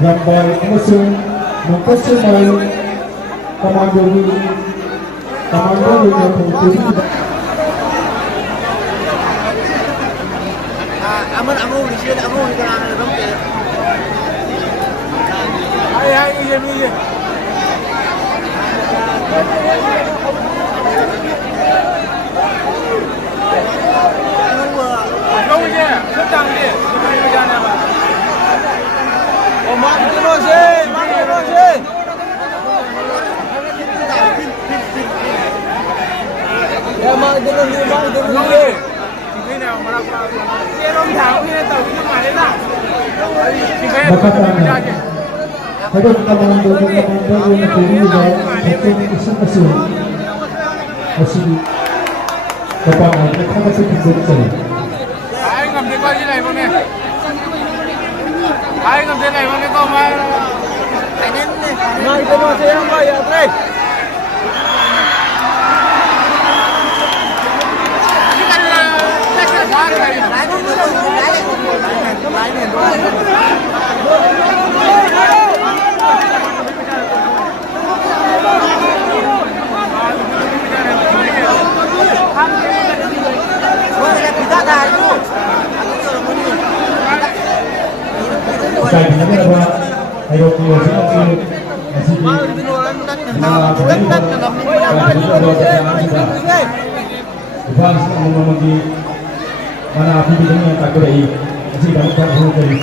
Lambai musuh mengkesumai komando ini amun di sini amun di kanan ada dong ke. Hai iya. Đâu đi, rất tăng đi, bây giờ này mà. Mang cái đồ gì? Ya mang cái đồ gì? Khi nào mà đâu kia nó thảo kia tàu cái mà đấy nào. Thì cái bây giờ Ada komando yang turun juga masuk masih kepada mereka masih berjalan. Ai ngầm thế coi như này không nè? Ai ngầm thế này không nè con mai? Mai cái nó thế không vậy à đây? Saya ini adalah ayo masih mana api bidangnya tak berai masih dalam tahap dari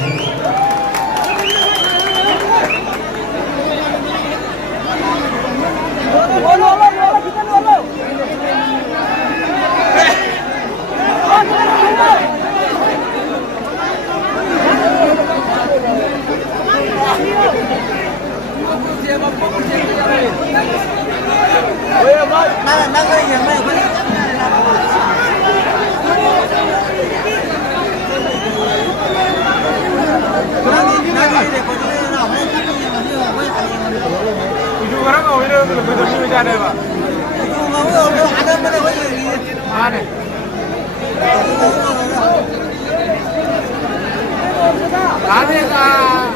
Itu orang kau ini betul betul ada apa? Itu mau ada mana kau ini? Mana? Ada kan?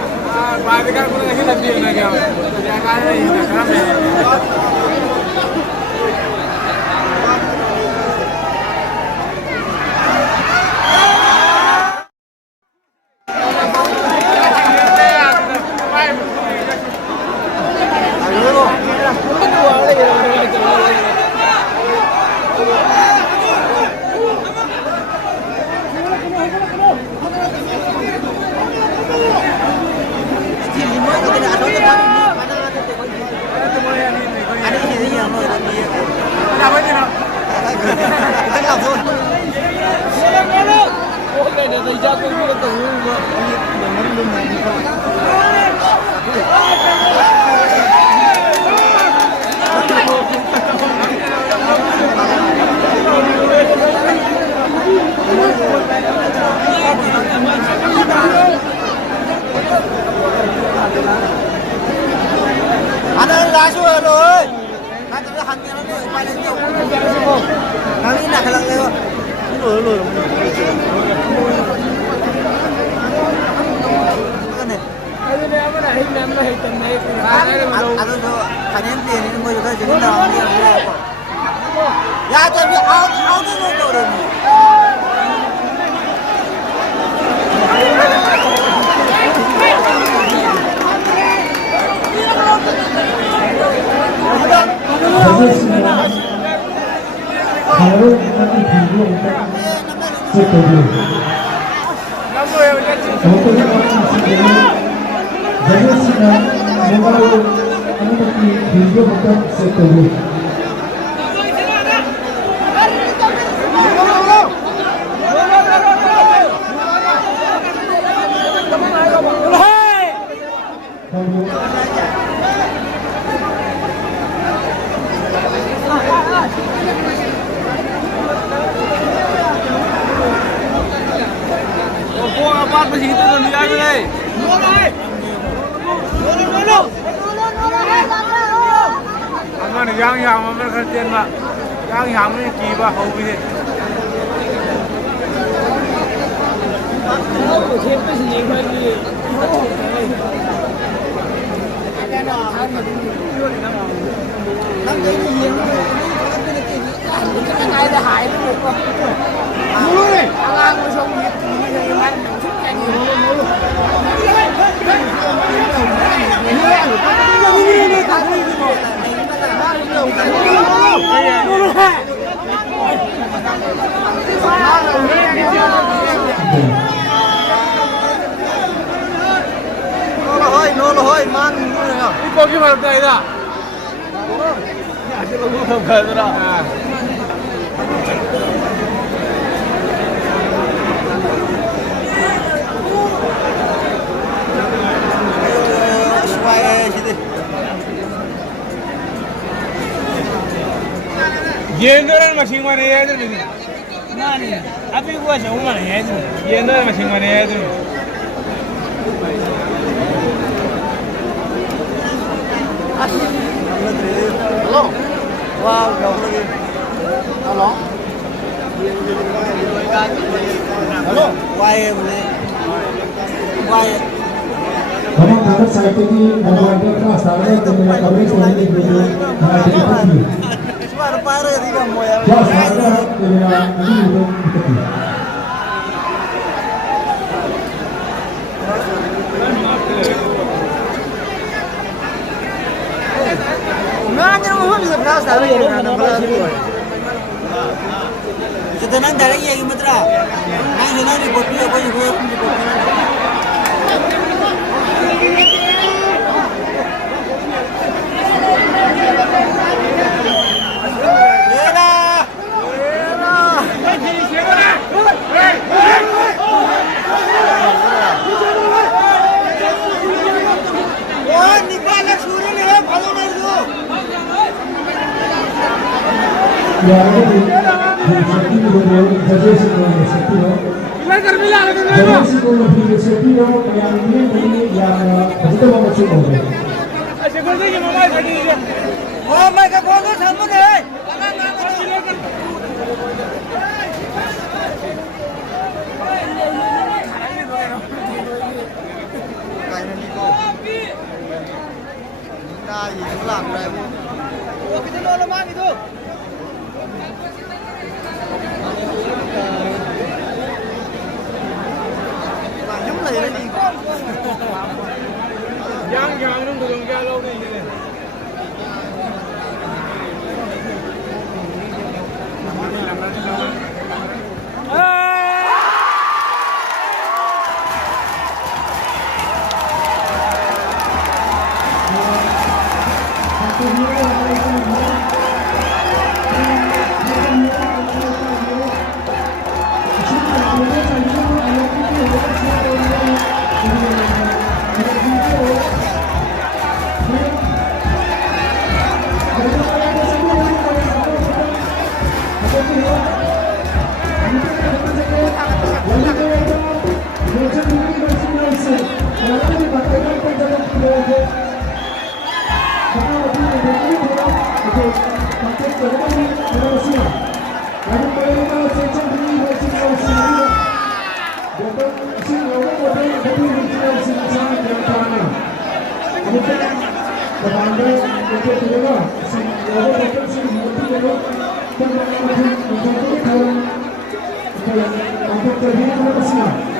Baik kan pun lagi nanti nak kau. Jangan ada ini nak kau. Ada lasu rồi. Nó cho hành cho nó đi quay lên nhiều. Nó đi nạt lần lên. Lùi. Cái này. Cái này mà này hình nó hình tầm này. Anh em tiền thì mua cho cái gì nó đi làm. Ya cho biết áo nó rồi. Kalau nanti video untuk setuju. Untuk yang sendiri, jadi sedang membawa untuk video untuk setuju. Anh giang giang mà mình khởi tiền mà giang giang mình kỳ ba hậu vì thế năm cái gì cái này là hại nó được không? Ăn ăn nó xong thì ăn sức chạy nó là hơi man đi có cái mặt này đó chứ không không cần nữa đâu Yendoran machine mana ya itu ni. Mana? Apa gua jauh mana ya itu? Yendoran machine mana ya itu. Hello. Wow, jauh lagi. Halo. Halo. Why boleh? Why? Kamu kabar saya ini membuat kelas saya dengan kabar saya ini video ada di video. Suara parah tidak mau ya. Ya saya dengan ini video itu. Nanya mau bisa kelas saya ini dengan kelas. Setelah dari yang matra, nang senang di kopi apa juga di kopi. Ya ini jadi video jadi sekolah setio. Jadi sekolah video setio yang ini yang betul betul bagus. Sekolah ni mama tadi dia. Wah, mereka kau sama deh. Cái gì cũng làm đây. Ủa cái nó mang gì thôi. Giống lì lên gì. Giang giang nó đường ra lâu này. Untuk terjadi